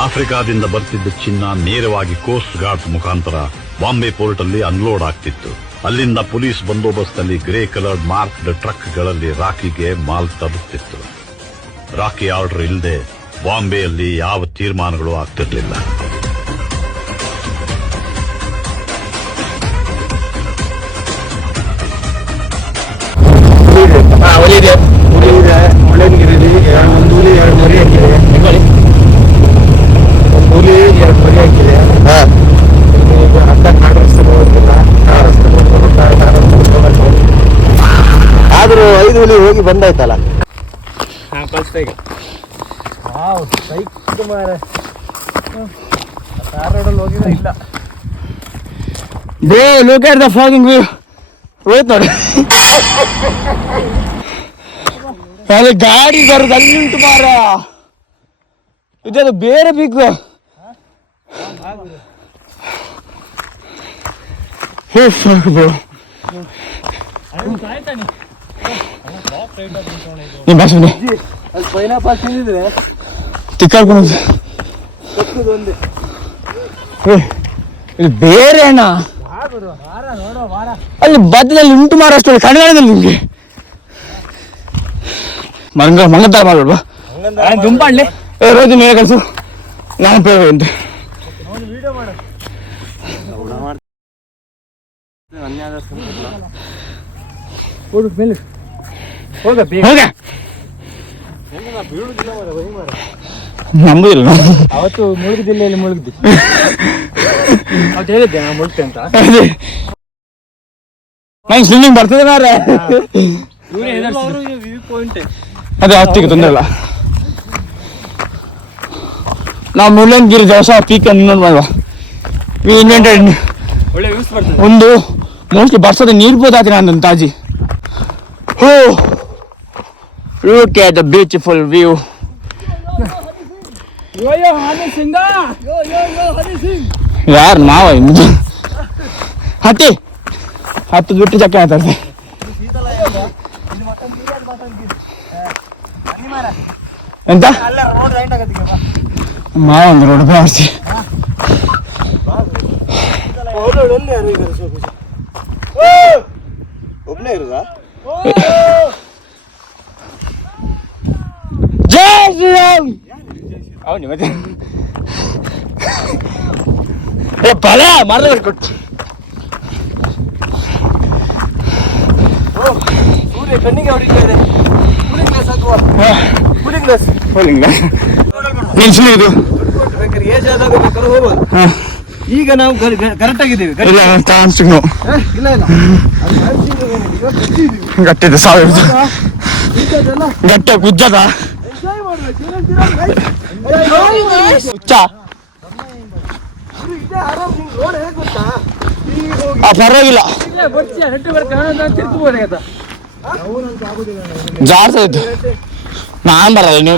ಆಫ್ರಿಕಾದಿಂದ ಬರ್ತಿದ್ದ ಚಿನ್ನ ನೇರವಾಗಿ ಕೋಸ್ಟ್ ಗಾರ್ಡ್ ಮುಖಾಂತರ ಬಾಂಬೆ ಪೋರ್ಟ್ ಅಲ್ಲಿ ಅನ್ಲೋಡ್ ಆಗ್ತಿತ್ತು. ಅಲ್ಲಿಂದ ಪೊಲೀಸ್ ಬಂದೋಬಸ್ತ್ ಗ್ರೇ ಕಲರ್ಡ್ ಮಾರ್ಕ್ಡ್ ಟ್ರಕ್ಗಳಲ್ಲಿ ರಾಕಿಗೆ ಮಾಲ್ ತಲುಪ್ತಿತ್ತು. ರಾಕಿ ಆರ್ಡರ್ ಇಲ್ಲದೆ ಬಾಂಬೆಯಲ್ಲಿ ಯಾವ ತೀರ್ಮಾನಗಳು ಆಗ್ತಿರ್ಲಿಲ್ಲ. ಆದ್ರೂ 5 ಹುಲಿ ಹೋಗಿ ಬಂದಾಯ್ತಲ್ಲ. Look at the fucking view. Wait ನೋಡಿ, ಅಲ್ಲಿ ಗಾಡಿ ಬರೋದು ಅಲ್ಲಿ ಉಂಟು ಮಾರ. ಇದೆಲ್ಲ ಬೇರೆ ಬೇಕು. ಪೈನಾಪಲ್ ತಿಂದಿದ್ರೆ ತಿಕ್ಕಾಡ್ಕೊಂಡು ಇಲ್ಲಿ ಬೇರೆ ಅಣ್ಣ, ಅಲ್ಲಿ ಬದ್ದದಲ್ಲಿ ಉಂಟು ಮಾರಷ್ಟು ಕಡಿದಾಳದಲ್ಲಿ ನಿಮ್ಗೆ ಮಂಗತಾರ ಮಾಡ್ಬೇಡ್ವಾ? ದುಂಬಾಡ್ಲಿ ರೋಜು ಮೇಲೆ ಕಳಿಸು, ನಾನು ಪೇವೆ ಅಂತ ನಂಬುದಿಲ್ಲ. ಅವತ್ತು ಮುಳುಗಿದಿಲ್ಲ, ಇಲ್ಲಿ ಮುಳುಗಿದ್ದಿ. ಅವತ್ತು ಹೇಳಿದ್ದೆ ನಾ ಮುಳುಗ್ತೆ ಅಂತ. ನಂಗೆ ಸ್ವಿಮ್ಮಿಂಗ್ ಬರ್ತದೆ ಮಾರೆ. ಅದೇ ಹತ್ತಿಗೆ ತೊಂದರೆ ಇಲ್ಲ. ನಾವು ಮುಳ್ಳಯ್ಯನಗಿರಿ ಹೊಸ ಪೀಕ್ ಅನ್ನು ಮಾಡುವ. ವಿ ಇನ್ವೆಂಟೆಡ್ ಒಳ್ಳೆ ವ್ಯೂಸ್ ಬರ್ತದೆ. ಒಂದು ಮೋಸ್ಟ್ಲಿ ಬರ್ಸೋದು ನೀರ್ಬೋದಾದ್ರೆ ನಂದು ತಾಜಿ. ಹೋ, look at the beautiful view. ಯಾರು ನಾವ ಹತ್ತು ಬಿಟ್ಟು ಚಕ್ಕೆ ಮಾತಾಡ್ತೆ. ಎಂತ ಮಾವ ಒಂದು ರೋಡ್ ಬಾರಿಸಿ ಒಬ್ಬನೇ ಇರುದಾ? ಜೈ ಶ್ರೀರಾಮ್. ಅವನಿ ಮತ್ತೆ ಬಲ ಮರದ ಕೊಟ್ಟು ಸೂರ್ಯ ಕಣ್ಣಿಗೆ ಹೊಡಿತಾರೆ. ಕೂಲಿಂಗ್ ಗ್ಲಾಸ್ ಹಾಕುವ. ಕೂಲಿಂಗ್ ಗ್ಲಾಸ್ ನಿಲ್ಸಿದು ಏಜ್ ಆದಾಗ ಬೇಕಾದ್ರೆ ಹೋಗ್ಬೋದು. ಈಗ ನಾವು ಕರೆಕ್ಟ್ ಆಗಿದ್ದೀವಿ. ಇಲ್ಲ ಕಾಣಿಸ್ತು ಇಲ್ಲ ಇಲ್ಲ ಗಟ್ಟಿದೆ ಸಾವಿರ ಗಟ್ಟೆ ಗುಜ್ಜದ ಪರವಾಗಿಲ್ಲ. ಜಾರ್ಸೈತು ನಾನ್ ಬರಲ್ಲ. ನೀವು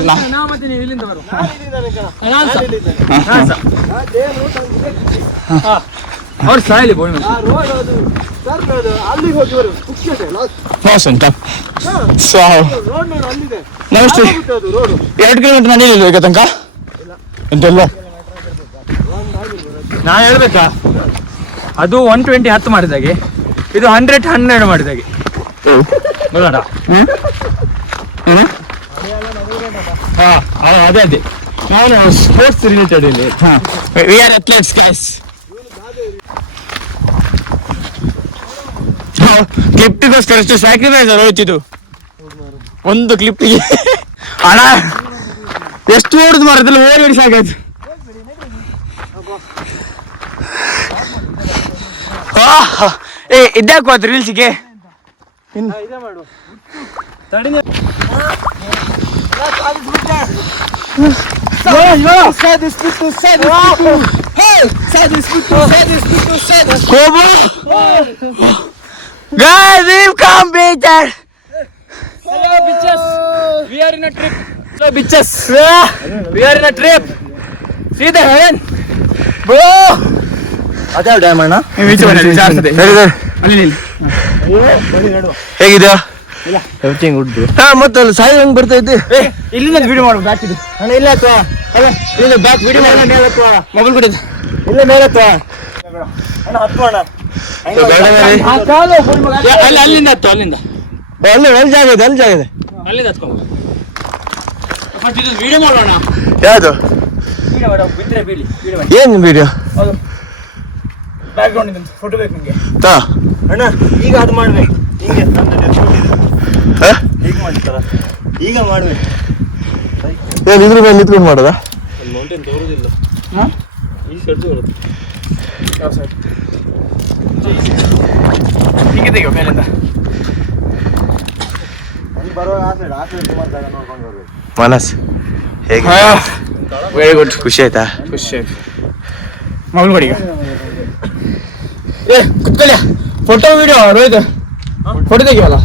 ಅವ್ರು ಸಾಯಲಿ ಬೋಳಿ ನೆಕ್ಸ್ಟ್ 2 ಕಿಲೋಮೀಟರ್ ನಡೀಲಿಲ್ಲ ಈಗ ತನಕ ಎಂತೆಲ್ಲ. ನಾ ಹೇಳ್ಬೇಕಾ, ಅದು 120 10 ಮಾಡಿದಾಗೆ, ಇದು 100 12 ಮಾಡಿದಾಗೆ. ನೋಡೋಣ. ಅದೇ ಅದೇ ನಾವು ಸ್ಪೋರ್ಟ್ಸ್ ರಿಲೇಟೆಡ್ ಇಲ್ಲಿ. We are athletes guys. ಕ್ಲಿಪ್ಟಿಗೋಸ್ಕರ ಎಷ್ಟು ಸ್ಯಾಕ್ರಿಫೈಸ್ ಹೋಯ್ತಿದ್ದು ಒಂದು ಕ್ಲಿಪ್ಟಿಗೆ. ಹಣ ಎಷ್ಟು ಓಡಿದ್ ಮಾರದಲ್ಲಿ ಓಡಿ ಸಾಕಾಯ್ತು. ಇದ್ದಾಕು ಅದು ರೀಲ್ಸಿಗೆ Guys, we've come beaten. Hello bitches. We are in a trip. Hello bitches. We are in a trip. See the heaven, bro. ಅದೇ ಡ್ಯಾಮ್ ಅಣ್ಣ. ಹೇಗಿದ್ಯಾ? Everything good bro. ಹಾ ಮತ್ತೆ ಅಲ್ಲಿ ಸಾಯಿ ಹಂಗ್ ಬರ್ತಾ ಇದ್ದೆ. ಇಲ್ಲಿಂದ ವಿಡಿಯೋ ಮಾಡು ಬ್ಯಾಕ್ ಇದು. ಅಣ್ಣ ಇಲ್ಲ ಅಥವಾ ಅಲ್ಲ ಇಲ್ಲ ಬ್ಯಾಕ್ ವಿಡಿಯೋ ಮಾಡೋಣ ಮೇಲೆ ಅಥವಾ ಮೊಬೈಲ್ ಕೊಡಿದ್ದು ಇಲ್ಲ ಮೇಲೆ ಅಥವಾ ಅಣ್ಣ ಹತ್ಕೋಣ. ಅಲ್ಲಿ ಅಲ್ಲಿಂದ ಹತ್ತು ಅಲ್ಲಿಂದ ಅಲ್ಲಿ ಜಾಗ ಇದೆ ಅಲ್ಲಿ ಜಾಗ ಇದೆ ಅಲ್ಲಿಂದ ಹತ್ಕೊಂಡು ಫಸ್ಟ್ ಇದು ವಿಡಿಯೋ ಮಾಡೋಣ. ಯಾವುದು ವಿಡಿಯೋ ಮಾಡು ಬಿದ್ರೆ ಬೀಳಿ ವಿಡಿಯೋ ಮಾಡಿ. ಏನು ವಿಡಿಯೋ? ಹೌದು ಬ್ಯಾಕ್ ಗ್ರೌಂಡ್ ಇದೆ ಫೋಟೋ ಬೇಕು ನಿಮಗೆ. ತಾ ಅಣ್ಣ ಈಗ ಅದು ಮಾಡ್ಬೇಕು ಹಿಂಗೆ ಹೀಗೆ ಮಾಡ್ತಾರ ಈಗ ಮಾಡ್ಬೇಕು. ಏನು ಇದ್ರ ಮೇಲೆ ನಿಂತ್ಕೊಂಡು ಮಾಡೋದಾ? ಮೌಂಟೇನ್ ತೋರುದಿಲ್ಲ. ಹಾಂ ಈ ಸೈಡ್ ಬರುತ್ತೆ. ಯಾವ ಸೈಡ್? ಹೀಗೆ ತೆಗಿಯೋ ಮೇಲಿಂದ. ಅಲ್ಲಿ ಬರುವಾಗ ಆ ಸೈಡ್ ಸುಮಾರು ಜಾಗ ನೋಡ್ಕೊಂಡು ಬರ್ಬೇಕು. ಮನಸ್ ಹೇಗೆ? Very good. ಖುಷಿ ಆಯ್ತಾ? ಖುಷಿ ಆಯ್ತು. ಮಗಳು ಕೊಡಿಗ ಏ ಕುತ್ಕೊಳ್ಳಿ ಫೋಟೋ ವಿಡಿಯೋ ರೋಹಿತ್ ಫೋಟೋ ತೆಗಿವಲ್ಲ.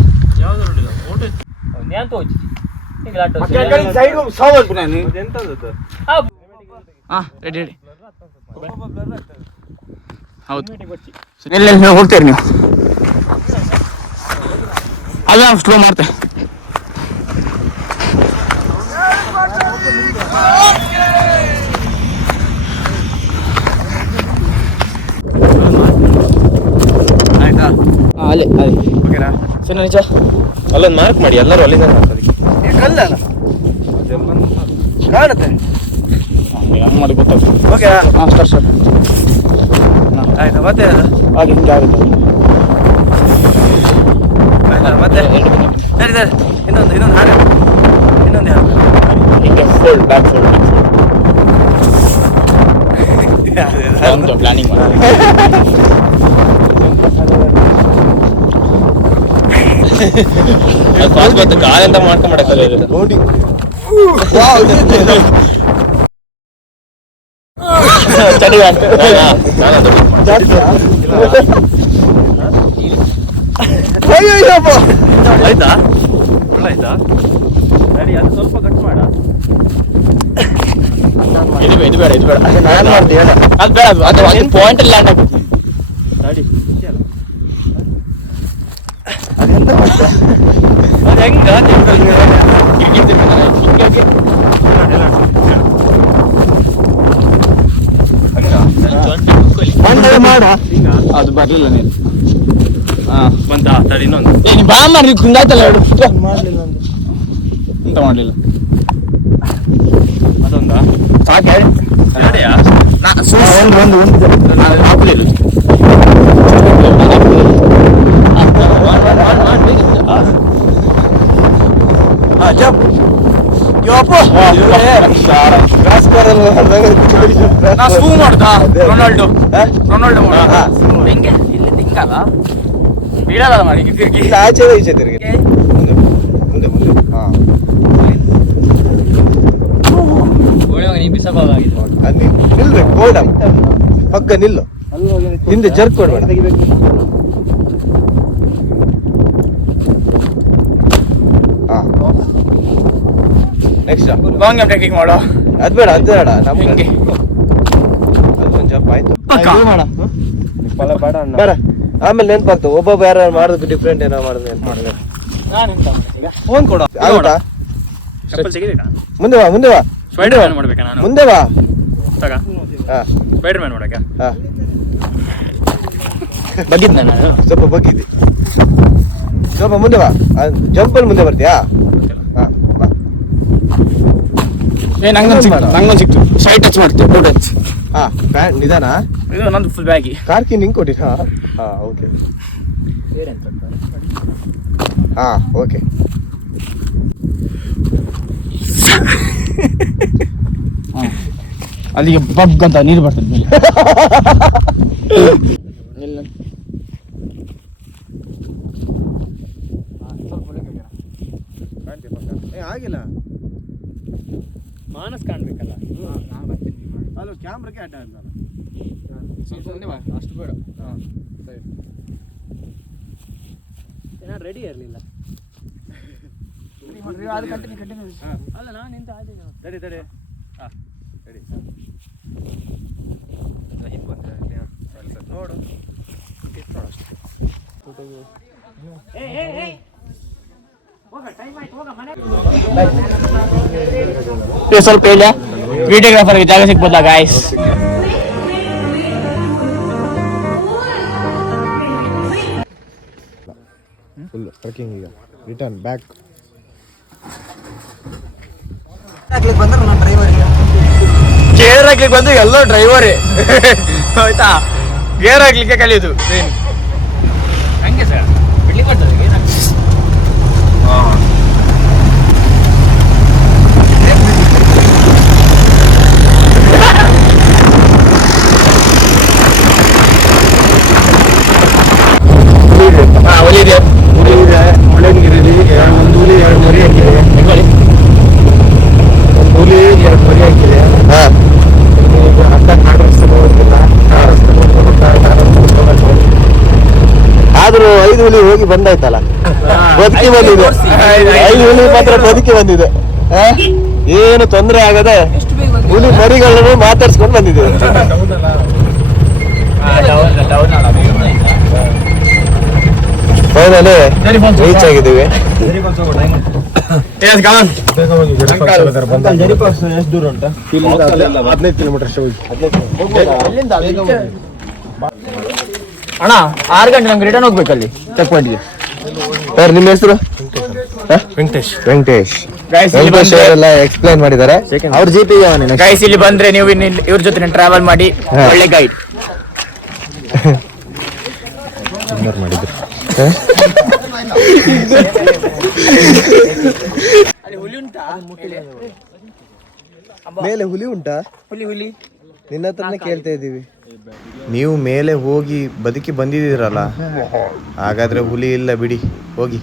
ಹಾಂ ರೆಡಿ ರೆಡಿ. ಹೌದು ಎಲ್ಲೆಲ್ಲಿ ನೀವು ಹೋಗ್ತೀರಿ ನೀವು? ಅದೇ ಸ್ಲೋ ಮಾಡ್ತೆ. ಆಯ್ತಾ? ಹಾಂ ಅಲ್ಲೇ ಅದೇ ಓಕೆನಾ? ಸರಿ ನಿಜ ಅಲ್ಲೊಂದು ಮಾರ್ಕ್ ಮಾಡಿ ಎಲ್ಲರೂ ಅಲ್ಲಿಂದ ಮಾತಾಡಿ. ಕಲ್ಲ ಕಾಣುತ್ತೆ. ಹಂಗೆ ಮಾಡಿ ಗೊತ್ತಾಗ್ತದೆ. ಓಕೆ ಹಾಂ ಸ್ಟಾರ್ಟ್ ಸ್ಟಾರ್ಟ್. ಆಯ್ತಾ ಮತ್ತೆ ಹಾಗೆ ಹಿಂಗೆ ಆಗುತ್ತೆ. ಆಯ್ತಾ ಮತ್ತೆ ಇನ್ನೊಂದು ಹಾಡು ಇನ್ನೊಂದು ಹಾಡು ಹಿಂಗೆ ಫೋಲ್ಡ್ ಬ್ಯಾಕ್ ಫೋಲ್ಡ್ ಒಂದು ಪ್ಲಾನಿಂಗ್ ಮಾಡಿ. ಫಾಸ್ಟ್ ಬಂತು ಕಾಲೆಂತ ಮಾಡ್ಕೊಂಬಿಡಕ್ಕಲ್ಲ ಇದು. ಆಯ್ತಾ ಆಯ್ತಾ ಗಾಡಿ ಅದು ಸ್ವಲ್ಪ ಕಟ್ ಮಾಡ. ಇದು ಬೇಡ ಇದು ಬೇಡ ನಾನು ಮಾಡ್ತೀಯ ಅದು ಬೇಡ ಅದು ಪಾಯಿಂಟ್ ಲ್ಯಾಂಡ್ ಆಗುತ್ತೆ ಗಾಡಿ ಅದು ಹೆಂಗ ಮಾಡ ಅದು ಬರ್ಲಿಲ್ಲ ನೀನು. ಹಾಂ ಬಂತಾ ತಡಿ ಇನ್ನೊಂದು ನೀನು ಬಾ ಮಾಡಿ ಕುಂದಾಯ್ತಲ್ಲ ಎರಡು ಮಾಡಲಿಲ್ಲ ಎಂತ ಮಾಡಲಿಲ್ಲ ಅದೊಂದಾ ಸಾಕೆ ಗಾಡಿಯಾ ಒಂದು ಹಾಕ್ಲಿಲ್ಲ. ಮಾಡ್ದಾ ರೊನಾಲ್ಡೋ ಹಿಂಗೆ ಇಲ್ಲಿ ತಿಂಗಲ್ಲ ಬೀಳಲ್ಲ ಮಾಡಿ ತಿರ್ಗಿ ಆಚೆ ಈಚೆ ತಿರುಗಿ ಮುಂದೆ ಮುಂದೆ ಮುಂದೆ ಹಾಂ ನೀ ಬಿಸಬೇಕಾಗಿತ್ತು. ಅಲ್ಲಿ ನಿಲ್ಬೇಕು ಬೋರ್ಡ ಪಕ್ಕ ನಿಲ್ಲು ಹಿಂದೆ ಜರ್ಕ್ ಕೊಡ್ಬೇಡ. ಹಾಂ ನೆಕ್ಸ್ಟ್ ಲಾಂಗ್ ಟೆಕ್ನಿಕ್ ಮಾಡೋ ಅದು ಬೇಡ ಅದು ಬೇಡ ನಮ್ಗೆ ಹಿಂಗೆ ಅದೊಂದು ಜಂಪ್ ಆಯ್ತು ಬೇಡ ಬೇಡ ಆಮೇಲೆ ನೆನ್ಪಾಗ್ತದೆ ಒಬ್ಬೊಬ್ಬ ಯಾರು ಮಾಡೋದು ಡಿಫ್ರೆಂಟ್ ಏನೋ ಮಾಡೋದು ನೆನ್ಪು ಮಾಡಿದ್ರೆ ನಾನು ಎಂತ ಈಗ ಫೋನ್ ಕೊಡು ಆಗುತ್ತಾ ಚಪ್ಪಲ್ ತೆಗಿಬೇಕಾ? ಮುಂದೆ ಬಾ ಮುಂದೆ ಬಾ ಸ್ಪೈಡರ್ ಮ್ಯಾನ್ ಮಾಡ್ಬೇಕಾ ನಾನು? ಮುಂದೆ ಬಾ ತಗ ಹಾಂ ಸ್ಪೈಡರ್ ಮ್ಯಾನ್ ಮಾಡಬೇಕಾ? ಹಾಂ ಬಗ್ಗಿದ್ನ ನಾನು ಸ್ವಲ್ಪ ಬಗ್ಗಿದ್ದೆ ಸ್ವಲ್ಪ ಮುಂದೆ ಬಾ ಜಂಪಲ್ಲಿ ಮುಂದೆ ಬರ್ತೀಯಾ ಹಾಂ ಬಾ ಏ ನಂಗೊಂದು ಸಿಕ್ತು ಸೈಡ್ ಟಚ್ ಮಾಡ್ತೀವಿ ಟೂ ಟಚ್. ಹಾಂ ಪ್ಯಾಂಟ್ ನಿಧಾನ ಇದು ನಂದು ಫುಲ್ ಬ್ಯಾಗಿ ಕಾರ್ ಕೀ ನಿಂಗೆ ಕೊಟ್ಟಿರ ಹಾಂ ಓಕೆ ಹಾಂ ಓಕೆ ಅಲ್ಲಿಗೆ ಬಗ್ ಅಂತ ನೀರು ಬರ್ತದೆ ಮೇಲೆ. ಆಗಿಲ್ಲ ಮಾನಸ್ ಕಾಣ್ಬೇಕಲ್ಲ. ಅಲ್ಲ ಕ್ಯಾಮ್ರಾಕ್ಕೆ ಅಡ್ಡ ಇಲ್ಲ ಸ್ವಲ್ಪ ಮುಂದೆ ಬಾ, ಅಷ್ಟು ಬೇಡ. ನಾನು ರೆಡಿ ಇರಲಿಲ್ಲ. ಅಲ್ಲ ನಾನು ಎಂತ ತಡಿ ತಡಿ ಹಾಂ ತಡಿ ನೋಡು ಸ್ವಲ್ಪ ಇಲ್ಲ ವಿಡಿಯೋಗ್ರಾಫರ್ಗೆ ಜಾಗ ಸಿಗ್ಬೋದಾ ಗಾಯ್ಸ್? ಫುಲ್ ಟ್ರೆಕ್ಕಿಂಗ್ ಈಗ ರಿಟರ್ನ್ ಬ್ಯಾಕ್. ಗೇರ್ ಹಾಕ್ಲಿಕ್ಕೆ ಬಂದು ಎಲ್ಲ ಡ್ರೈವರೇ ಆಯ್ತಾ. ಗೇರ್ ಹಾಕ್ಲಿಕ್ಕೆ ಕಲಿಯೋದು ಹಂಗೆ ಸರ್ ಬಿಡ್ಲಿಕ್ಕೆ ಬರ್ತದೆ ಹುಲಿ ಇದೆ, ಮುಳ್ಳಯ್ಯನಗಿರಿಲಿ ಒಂದು ಹುಲಿ 2 ಮರಿ ಹಾಕಿದೆ. ಒಂದು ಹುಲಿ 2 ಮರಿ ಹಾಕಿದೆ. ಈಗ ಅರ್ಧ ಕಾಡು ರಸ್ತೆ ಹೋಗೋದಿಲ್ಲ, ಆದ್ರೂ 5 ಹುಲಿ ಹೋಗಿ ಬಂದಾಯ್ತಲ್ಲ, ಬದುಕಿ ಬಂದಿದೆ. 5 ಹುಲಿ ಮಾತ್ರ ಬದುಕಿ ಬಂದಿದೆ. ಏನು ತೊಂದರೆ ಆಗದೆ ಹುಲಿ ಮರಿಗಳನ್ನು ಮಾತಾಡ್ಸ್ಕೊಂಡು ಬಂದಿದೆ. ಫೈನಲಿ ರೀಚ್ ಆಗಿದ್ದೀವಿ. 15 ಕಿಲೋಮೀಟರ್ ಅಷ್ಟೇ ಹೋಗಿ. ಅಣ್ಣ 6 ಗಂಟೆ ನಮ್ಗೆ ರಿಟರ್ನ್ ಹೋಗ್ಬೇಕಲ್ಲಿ ಚೆಕ್ ಪಾಯಿಂಟ್ಗೆ. ಸರ್ ನಿಮ್ಮ ಹೆಸರು? ವೆಂಕಟೇಶ್. ವೆಂಕಟೇಶ್ ಅವರೆಲ್ಲ ಎಕ್ಸ್ಪ್ಲೈನ್ ಮಾಡಿದ್ದಾರೆ. ಅವ್ರ ಜೀಪಿಗೆ ಗೈಸ್ ಇಲ್ಲಿ ಬಂದ್ರೆ ನೀವು ಇವ್ರ ಜೊತೆ ಟ್ರಾವೆಲ್ ಮಾಡಿ ಒಳ್ಳೆ ಗೈಡ್ ಮಾಡಿದ್ರು. ಮೇಲೆ ಹುಲಿ ಉಂಟಾ? ಹುಲಿ ನಿನ್ನ ಹತ್ರನೇ ಕೇಳ್ತಾ ಇದ್ದೀವಿ. ನೀವು ಮೇಲೆ ಹೋಗಿ ಬದುಕಿ ಬಂದಿದ್ದೀರಲ್ಲ, ಹಾಗಾದ್ರೆ ಹುಲಿ ಇಲ್ಲ ಬಿಡಿ, ಹೋಗಿ.